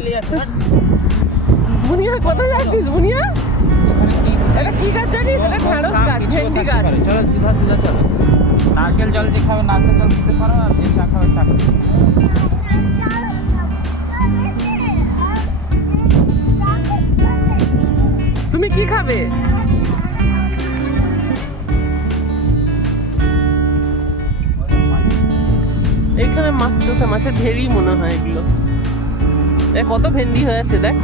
মিলে যাচ্ছে না। মুনিয়া কোথায় যাচ্ছিস মুনিয়া? এটা কি গাছ জানিস? এটা ঢেঁড়স গাছ, ভেন্ডি গাছ। চলো সিধা সিধা চলো। নারকেল জল দিয়ে খাবে, নারকেল জল দিতে পারো, আর যে চা খাবে চা খাবে। তুমি কি খাবে? এইখানে মাছ চোষা, মাছের ভেড়ি মনে হয় এগুলো। দেখ কত ভেন্ডি হয়েছে দেখ।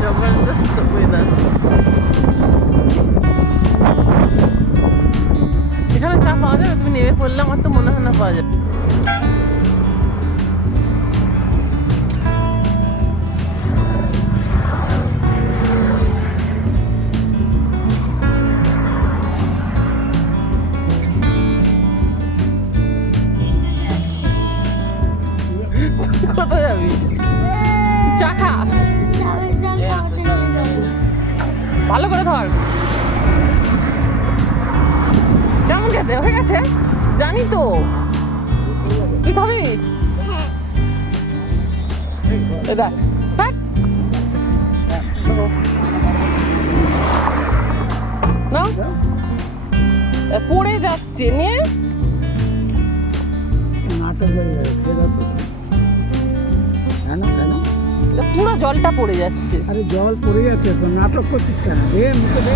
জবরদস্ত ওয়েদার। এখানে চা পাওয়া যাবে? তুমি নেমে পড়লে আমার তো মনে হয় না পাওয়া যাবে। কোথায় যাবি? চা খা, ভালো করে ধর। কেমন খেতে হয়ে গেছে? জানি তো। কি খাবি? এটা না পড়ে যাচ্ছে নিয়ে। নাটক হয়ে যাচ্ছে পুরো জলটা পড়ে যাচ্ছে। আরে জল পড়ে যাচ্ছে তো, নাটক করছিস কেন? দে মুখে দে।